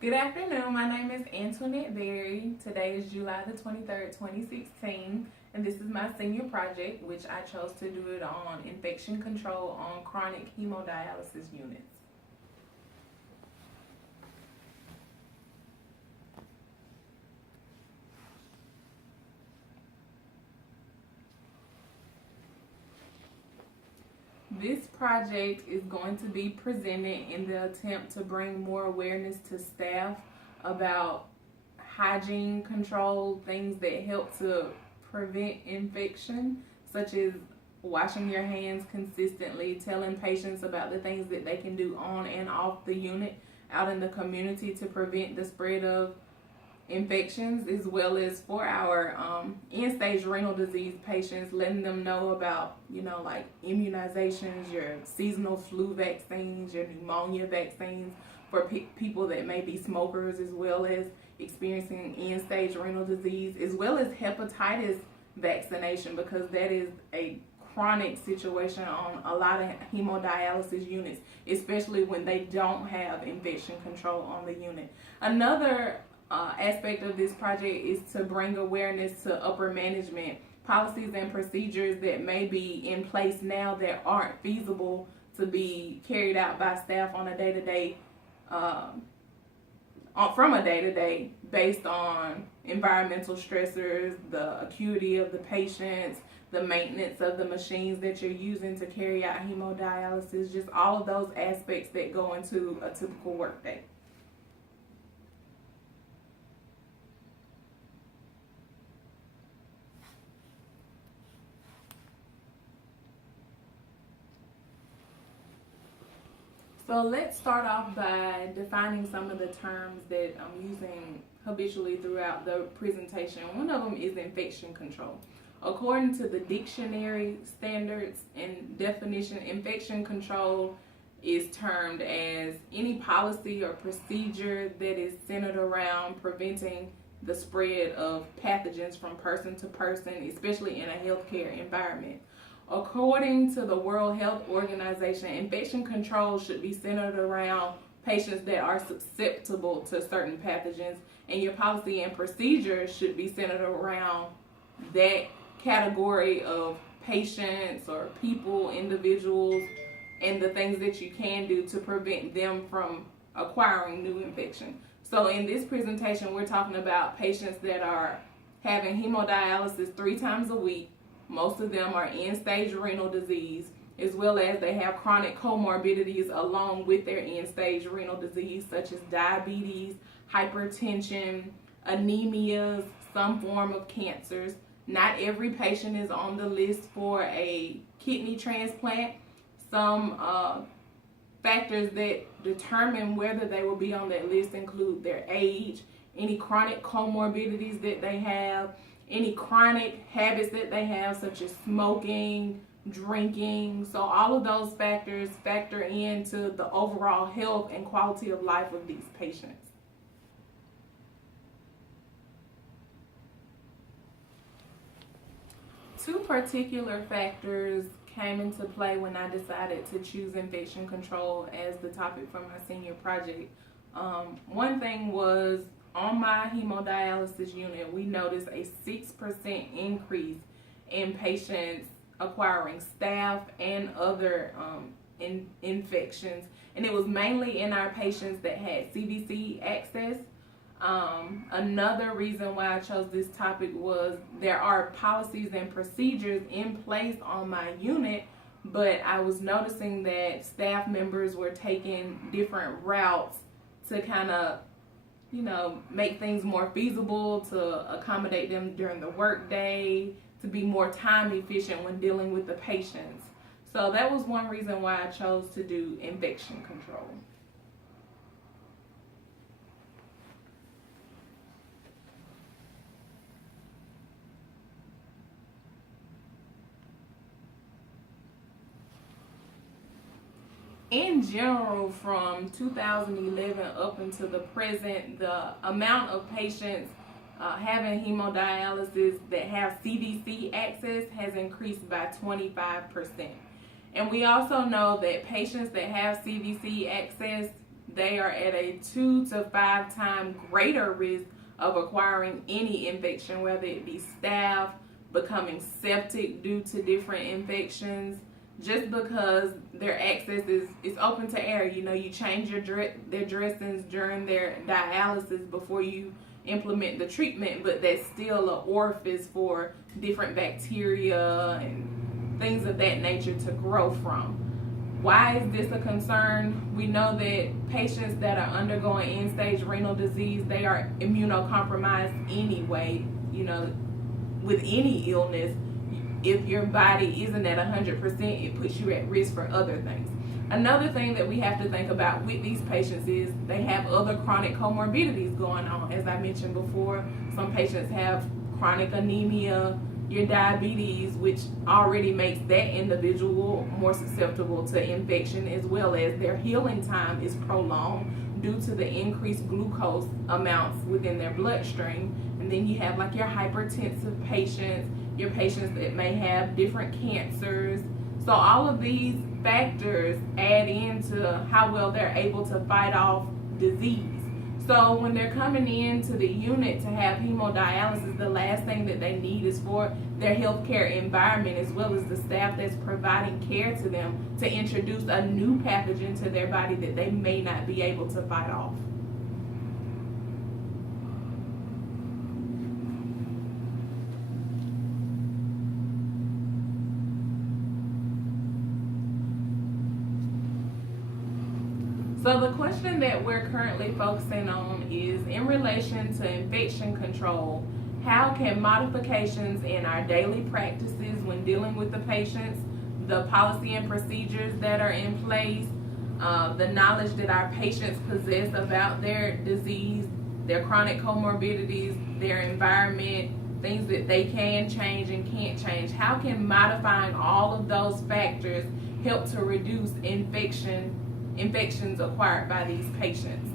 Good afternoon. My name is Antoinette Berry. Today is July the 23rd, 2016, and this is my senior project, which I chose to do it on infection control on chronic hemodialysis units. This project is going to be presented in the attempt to bring more awareness to staff about hygiene control, things that help to prevent infection, such as washing your hands consistently, telling patients about the things that they can do on and off the unit out in the community to prevent the spread of infections, as well as for our end-stage renal disease patients, letting them know about, like immunizations, your seasonal flu vaccines, your pneumonia vaccines for people that may be smokers, as well as experiencing end-stage renal disease, as well as hepatitis vaccination, because that is a chronic situation on a lot of hemodialysis units, especially when they don't have infection control on the unit. Another aspect of this project is to bring awareness to upper management, policies and procedures that may be in place now that aren't feasible to be carried out by staff on a day-to-day from a day-to-day based on environmental stressors, the acuity of the patients, the maintenance of the machines that you're using to carry out hemodialysis, just all of those aspects that go into a typical workday. So let's start off by defining some of the terms that I'm using habitually throughout the presentation. One of them is infection control. According to the dictionary standards and definition, infection control is termed as any policy or procedure that is centered around preventing the spread of pathogens from person to person, especially in a healthcare environment. According to the World Health Organization, infection control should be centered around patients that are susceptible to certain pathogens, and your policy and procedures should be centered around that category of patients or people, individuals, and the things that you can do to prevent them from acquiring new infection. So in this presentation, we're talking about patients that are having hemodialysis 3 times a week. Most of them are end-stage renal disease, as well as they have chronic comorbidities along with their end-stage renal disease, such as diabetes, hypertension, anemias, some form of cancers. Not every patient is on the list for a kidney transplant. Some factors that determine whether they will be on that list include their age, any chronic comorbidities that they have, any chronic habits that they have, such as smoking, drinking. So all of those factors factor into the overall health and quality of life of these patients. Two particular factors came into play when I decided to choose infection control as the topic for my senior project. One thing was, on my hemodialysis unit, we noticed a 6% increase in patients acquiring staph and other infections, and it was mainly in our patients that had CDC access. Another reason why I chose this topic was there are policies and procedures in place on my unit, but I was noticing that staff members were taking different routes to kind of make things more feasible, to accommodate them during the workday, to be more time efficient when dealing with the patients. So that was one reason why I chose to do infection control. In general, from 2011 up until the present, the amount of patients having hemodialysis that have CDC access has increased by 25%. And we also know that patients that have CDC access they are at a 2 to 5 times greater risk of acquiring any infection, whether it be staph, becoming septic due to different infections, just because their access is open to air. You know, you change their dressings during their dialysis before you implement the treatment, but that's still an orifice for different bacteria and things of that nature to grow from. Why is this a concern? We know that patients that are undergoing end-stage renal disease, they are immunocompromised anyway. You know, with any illness, if your body isn't at 100%, it puts you at risk for other things. Another thing that we have to think about with these patients is they have other chronic comorbidities going on. As I mentioned before, some patients have chronic anemia, your diabetes, which already makes that individual more susceptible to infection, as well as their healing time is prolonged due to the increased glucose amounts within their bloodstream. And then you have like your hypertensive patients, your patients that may have different cancers. So all of these factors add into how well they're able to fight off disease. So when they're coming into the unit to have hemodialysis, the last thing that they need is for their healthcare environment, as well as the staff that's providing care to them, to introduce a new pathogen to their body that they may not be able to fight off. So the question that we're currently focusing on is in relation to infection control. How can modifications in our daily practices when dealing with the patients, the policy and procedures that are in place, the knowledge that our patients possess about their disease, their chronic comorbidities, their environment, things that they can change and can't change, how can modifying all of those factors help to reduce infections acquired by these patients?